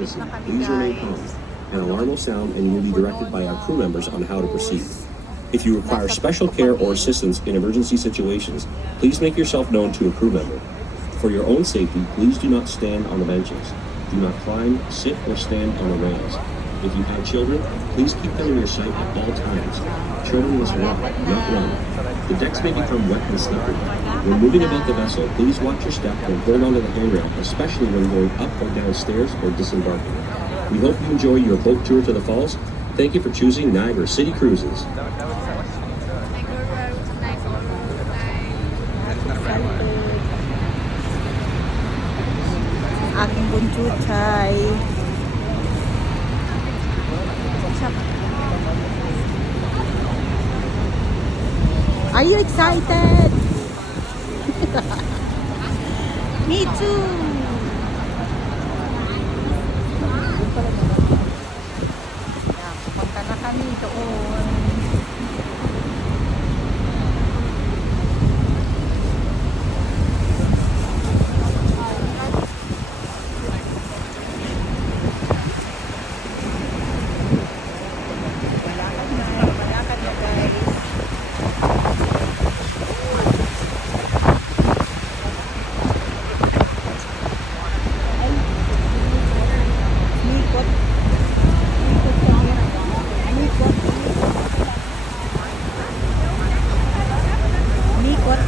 Please remain calm. An alarm will sound and you will be directed by our crew members on how to proceed. If you require special care or assistance in emergency situations, please make yourself known to a crew member. For your own safety, please do not stand on the benches. Do not climb, sit, or stand on the rails. If you have children, please keep them in your sight at all times. Children must walk, not run. The decks may become wet and slippery. When moving about the vessel, please watch your step and hold onto the handrail, especially when going up or down stairs or disembarking. We hope you enjoy your boat tour to the falls. Thank you for choosing Niagara City Cruises. Aking bunchuchay. Are you excited? Me too. Punta na kami doon.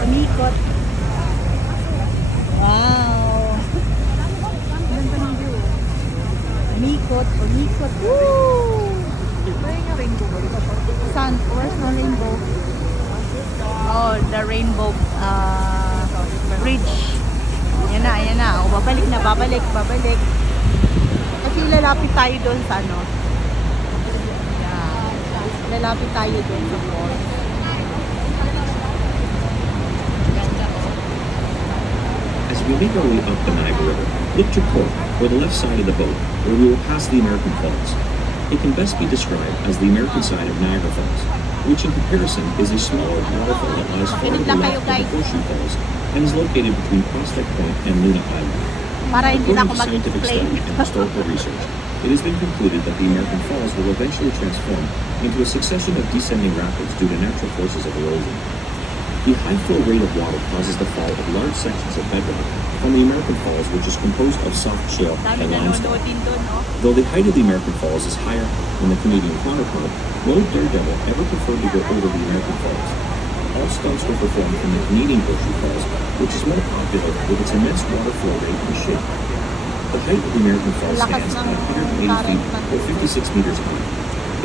Umikot. Wow. Umikot. Woo! Sun, where's the rainbow? Oh, the rainbow bridge. Ayan na. Oh, babalik. Kasi lalapit tayo doon sa ano. Yeah. Lalapit tayo doon sa falls. As we make our way up the Niagara River, look to port, or the left side of the boat, where we will pass the American Falls. It can best be described as the American side of Niagara Falls, which in comparison is a smaller waterfall that lies far to the left of the Horseshoe Falls and is located between Prospect Point and Luna Island. According to scientific study and historical research, it has been concluded that the American Falls will eventually transform into a succession of descending rapids due to natural forces of erosion. The high flow rate of water causes the fall of large sections of bedrock from the American Falls, which is composed of soft shale and limestone. Though the height of the American Falls is higher than the Canadian counterpart, no daredevil ever preferred to go over the American Falls. All stunts were performed from the Canadian Horseshoe Falls, which is more popular with its immense water flow rate and shape. The height of the American Falls stands at 180 feet or 56 meters high.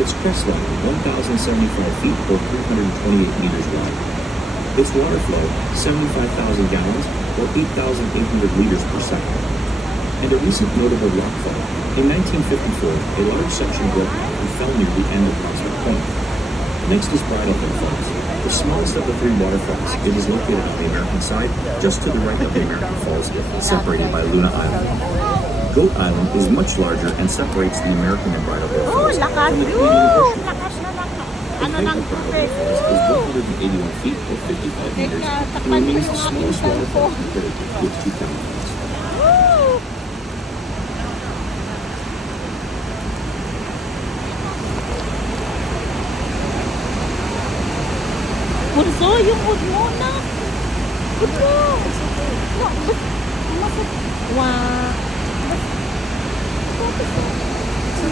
Its crest level 1,075 feet or 328 meters wide. Its water flow, 75,000 gallons or 8,800 liters per second. And a recent notable rockfall. In 1954, a large section broke and fell near the end of Prospect Point. Next is Bridal Hill Falls, the smallest of the three waterfalls. It is located on the American side, just to the right of the American Falls, separated by Luna Island. Goat Island is much larger and separates the American and Bridal Hill Falls from the Canadian Horseshoe. The height of Bridal Hill Falls is 181 feet or 55 meters and remains the smallest waterfall compared with two counties. Bunso, yung hood mo na. Hood mo. Wow.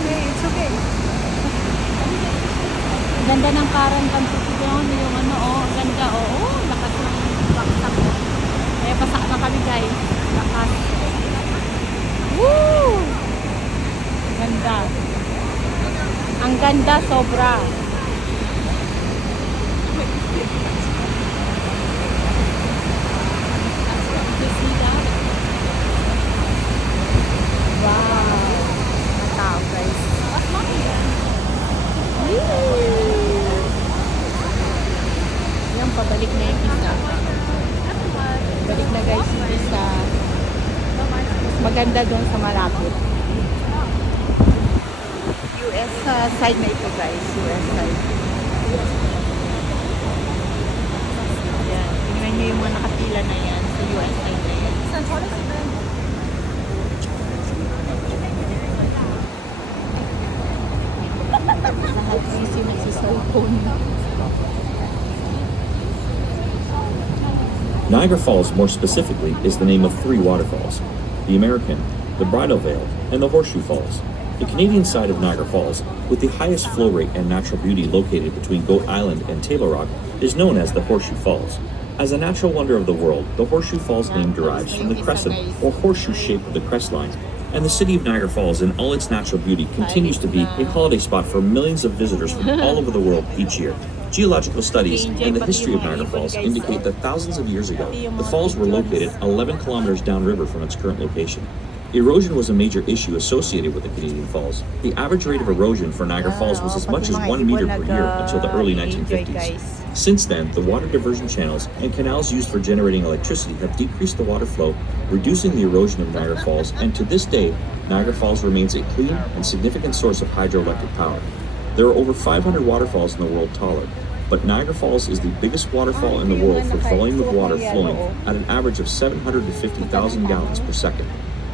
It's okay. Ganda ng parang pansusugon, yung ano, ganda, lakas ng baksak. Kaya pasak na kami guys, lakas. Woo! Ganda. Ang ganda, sobra. Wow. Matao guys. Yan, pabalik na yung isa. Balik na guys yung isa. Maganda doon sa malapit. US side na ito guys. US side. Yan. Tingnan nyo yung mga nakapila na yan sa US side na yan. Niagara Falls, more specifically, is the name of three waterfalls: the American, the Bridal Veil, and the Horseshoe Falls. The Canadian side of Niagara Falls, with the highest flow rate and natural beauty located between Goat Island and Table Rock, is known as the Horseshoe Falls. As a natural wonder of the world, the Horseshoe Falls name derives from the crescent or horseshoe shape of the crest line, and the city of Niagara Falls in all its natural beauty continues to be a holiday spot for millions of visitors from all over the world each year. Geological studies and the history of Niagara Falls indicate that thousands of years ago, the falls were located 11 kilometers downriver from its current location. Erosion was a major issue associated with the Canadian Falls. The average rate of erosion for Niagara Falls was as much as 1 meter per year until the early 1950s. Since then, the water diversion channels and canals used for generating electricity have decreased the water flow, reducing the erosion of Niagara Falls, and to this day, Niagara Falls remains a clean and significant source of hydroelectric power. There are over 500 waterfalls in the world taller, but Niagara Falls is the biggest waterfall in the world for volume of water flowing at an average of 750,000 gallons per second.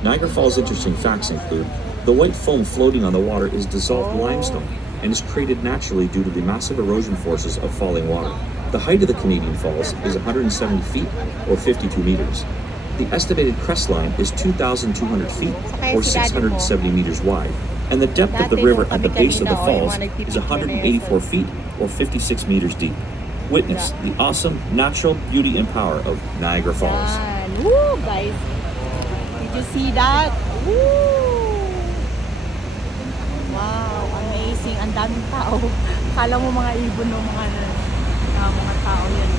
Niagara Falls' interesting facts include the white foam floating on the water is dissolved limestone and is created naturally due to the massive erosion forces of falling water. The height of the Canadian Falls is 170 feet or 52 meters. The estimated crest line is 2,200 feet or 670 meters wide, and the depth of the river at the base of the falls is 184 feet or 56 meters deep. Witness the awesome natural beauty and power of Niagara Falls. Woo, guys. Did you see that? Woo! Wow, amazing. Ang daming tao. Kala mo mga ibon o mga tao yan.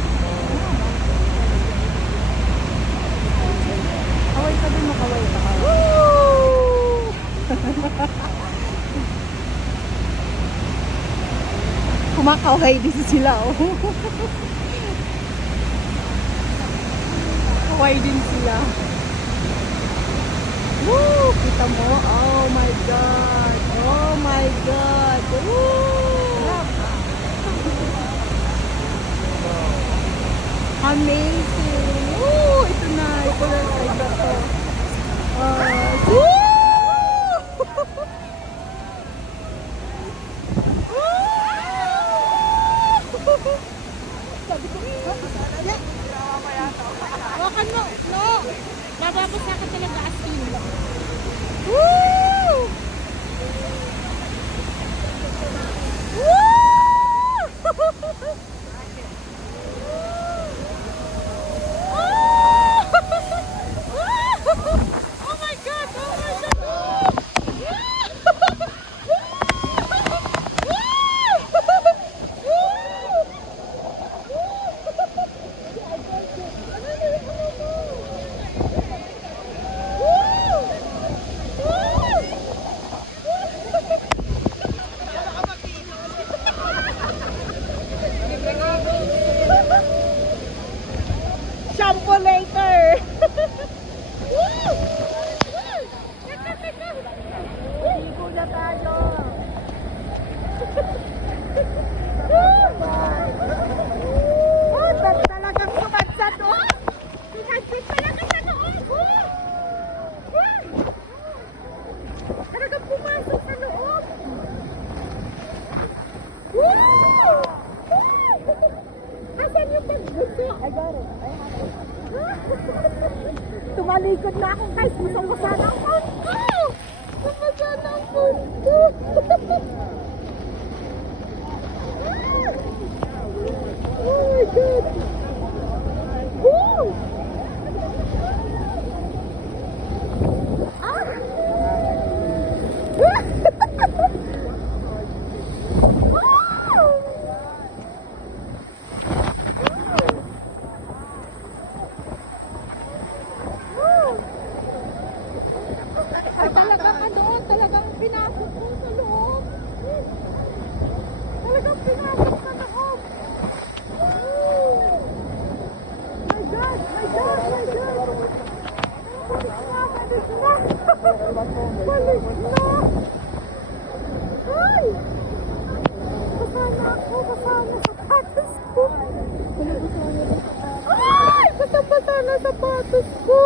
Kaway ka din mo, kaway ka. Woo! Kumakaway din sila, oh. Kaway din sila. Woo! Kita mo? Oh my God! Oh my God! Woo! Amazing! Woo! Ito na! Ito na! Ito to! Woo! Sabi ko, hawakan mo! No! Bababas na ka talaga as in. Woo! Oh my God! Oh my God! Shampoo later! Woo! Teka, teka! Ligo na tayo! Talagang sumadsad, oh! Sumadsad talaga sa loob! Talagang pumasok sa loob! Woo! Asan yung pagbuto? I got it. Tumalikod na ako guys. Masang-masa na ang phone ko. Masang-masa na ang phone ko. Oh my God. Woo! Ah! Talagang pinasok ko sa loob. Talagang pinasok sa loob. My God! My God! My God! Balik na! Balik na! Ay! Kasama ako. Kasama sapatos ko. Ay! Kasama na sapatos ko.